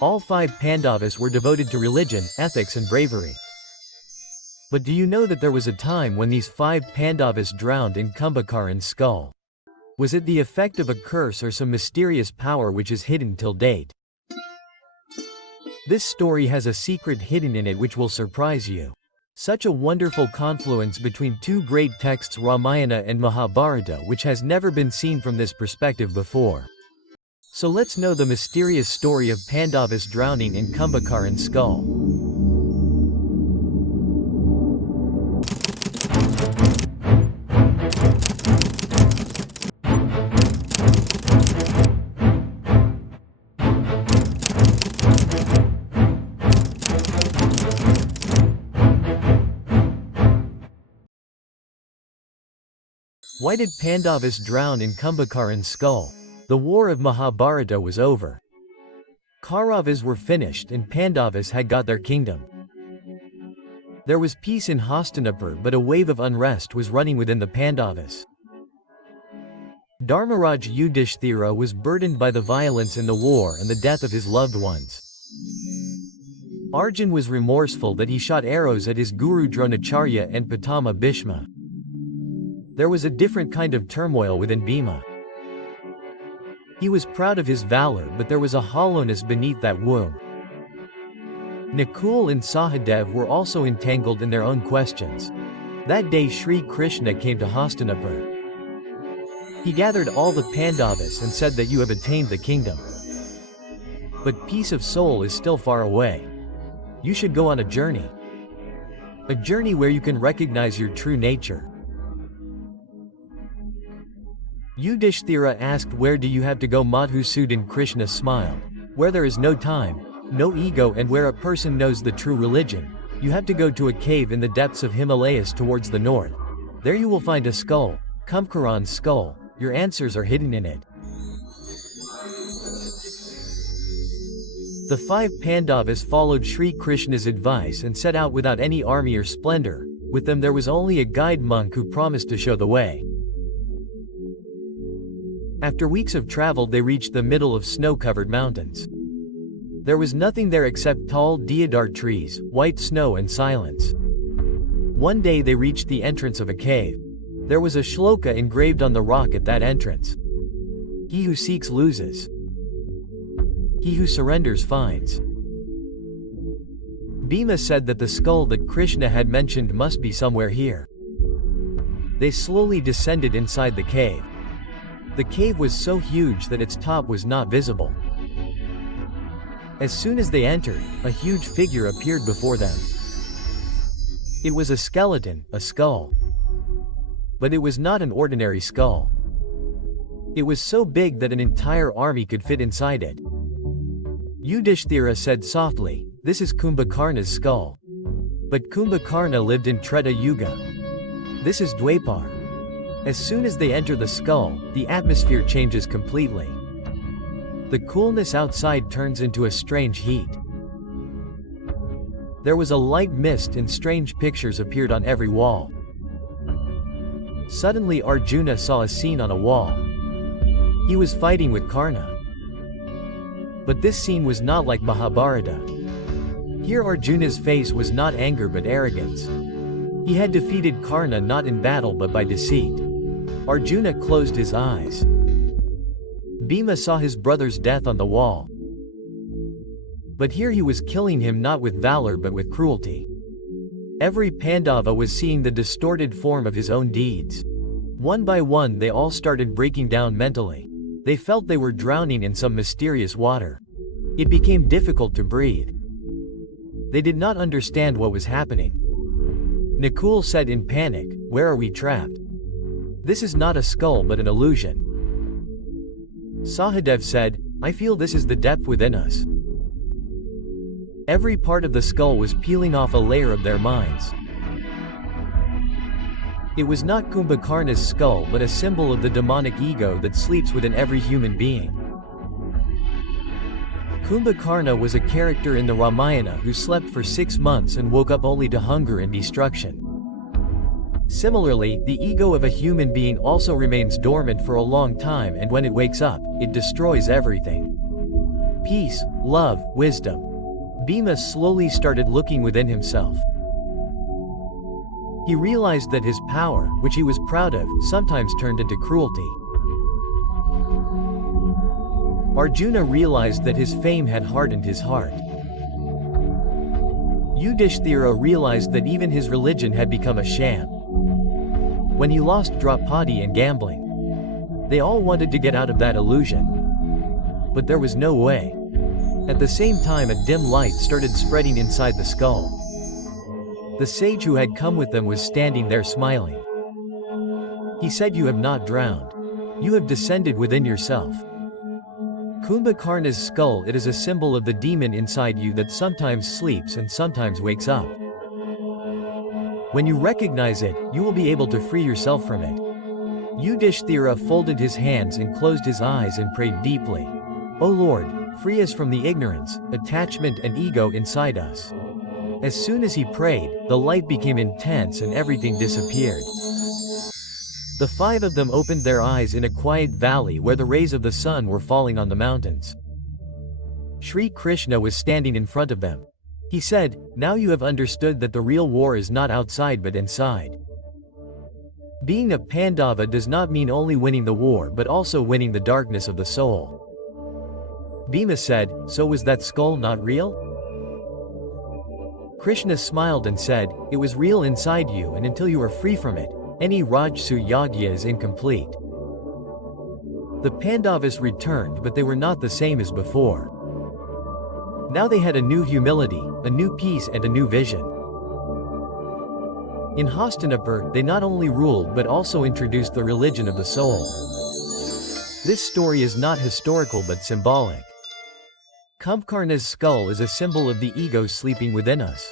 All 5 Pandavas were devoted to religion, ethics and bravery. But do you know that there was a time when these 5 Pandavas drowned in Kumbhakarna's skull? Was it the effect of a curse or some mysterious power which is hidden till date? This story has a secret hidden in it which will surprise you. Such a wonderful confluence between 2 great texts, Ramayana and Mahabharata, which has never been seen from this perspective before. So let's know the mysterious story of Pandavas drowning in Kumbhakarna's skull. Why did Pandavas drown in Kumbhakarna's skull? The war of Mahabharata was over. Kauravas were finished and Pandavas had got their kingdom. There was peace in Hastinapur, but a wave of unrest was running within the Pandavas. Dharmaraj Yudhishthira was burdened by the violence in the war and the death of his loved ones. Arjun was remorseful that he shot arrows at his guru Dronacharya and Pitama Bhishma. There was a different kind of turmoil within Bhima. He was proud of his valor, but there was a hollowness beneath that womb. Nakul and Sahadev were also entangled in their own questions. That day Sri Krishna came to Hastinapur. He gathered all the Pandavas and said that you have attained the kingdom. But peace of soul is still far away. You should go on a journey. A journey where you can recognize your true nature. Yudhishthira asked, "Where do you have to go?" Madhusudan Krishna smiled. "Where there is no time, no ego, and where a person knows the true religion. You have to go to a cave in the depths of Himalayas towards the north. There you will find a skull, Kumbhakarna's skull. Your answers are hidden in it." The 5 Pandavas followed Sri Krishna's advice and set out without any army or splendor. With them there was only a guide monk who promised to show the way. After weeks of travel they reached the middle of snow-covered mountains. There was nothing there except tall deodar trees, white snow and silence. One day they reached the entrance of a cave. There was a shloka engraved on the rock at that entrance. He who seeks loses. He who surrenders finds. Bhima said that the skull that Krishna had mentioned must be somewhere here. They slowly descended inside the cave. The cave was so huge that its top was not visible. As soon as they entered, a huge figure appeared before them. It was a skeleton, a skull. But it was not an ordinary skull. It was so big that an entire army could fit inside it. Yudhishthira said softly, "This is Kumbhakarna's skull." But Kumbhakarna lived in Treta Yuga. This is Dwapar. As soon as they enter the skull, the atmosphere changes completely. The coolness outside turns into a strange heat. There was a light mist and strange pictures appeared on every wall. Suddenly Arjuna saw a scene on a wall. He was fighting with Karna. But this scene was not like Mahabharata. Here Arjuna's face was not anger but arrogance. He had defeated Karna not in battle but by deceit. Arjuna closed his eyes. Bhima saw his brother's death on the wall. But here he was killing him not with valor but with cruelty. Every Pandava was seeing the distorted form of his own deeds. One by one they all started breaking down mentally. They felt they were drowning in some mysterious water. It became difficult to breathe. They did not understand what was happening. Nakul said in panic, "Where are we trapped? This is not a skull but an illusion." Sahadev said, "I feel this is the depth within us." Every part of the skull was peeling off a layer of their minds. It was not Kumbhakarna's skull but a symbol of the demonic ego that sleeps within every human being. Kumbhakarna was a character in the Ramayana who slept for 6 months and woke up only to hunger and destruction. Similarly, the ego of a human being also remains dormant for a long time, and when it wakes up, it destroys everything. peace, love, wisdom. Bhima slowly started looking within himself. He realized that his power, which he was proud of, sometimes turned into cruelty. Arjuna realized that his fame had hardened his heart. Yudhishthira realized that even his religion had become a sham. When he lost Draupadi and gambling, they all wanted to get out of that illusion. But there was no way. At the same time, a dim light started spreading inside the skull. The sage who had come with them was standing there smiling. He said, "You have not drowned. You have descended within yourself." Kumbhakarna's skull, it is a symbol of the demon inside you that sometimes sleeps and sometimes wakes up. When you recognize it, you will be able to free yourself from it. Yudhishthira folded his hands and closed his eyes and prayed deeply. "O Lord, free us from the ignorance, attachment and ego inside us." As soon as he prayed, the light became intense and everything disappeared. The five of them opened their eyes in a quiet valley where the rays of the sun were falling on the mountains. Shri Krishna was standing in front of them. He said, "Now you have understood that the real war is not outside but inside. Being a Pandava does not mean only winning the war but also winning the darkness of the soul." Bhima said, "So was that skull not real?" Krishna smiled and said, "It was real inside you, and until you are free from it, any Rajsu Yagya is incomplete." The Pandavas returned, but they were not the same as before. Now they had a new humility, a new peace and a new vision. In Hastinapur, they not only ruled but also introduced the religion of the soul. This story is not historical but symbolic. Kumbhakarna's skull is a symbol of the ego sleeping within us.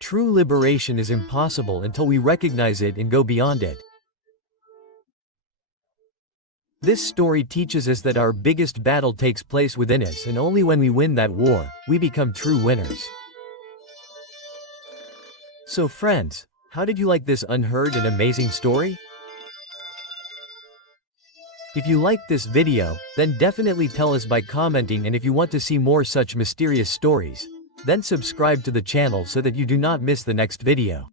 True liberation is impossible until we recognize it and go beyond it. This story teaches us that our biggest battle takes place within us, and only when we win that war, we become true winners. So friends, how did you like this unheard and amazing story? If you liked this video, then definitely tell us by commenting, and if you want to see more such mysterious stories, then subscribe to the channel so that you do not miss the next video.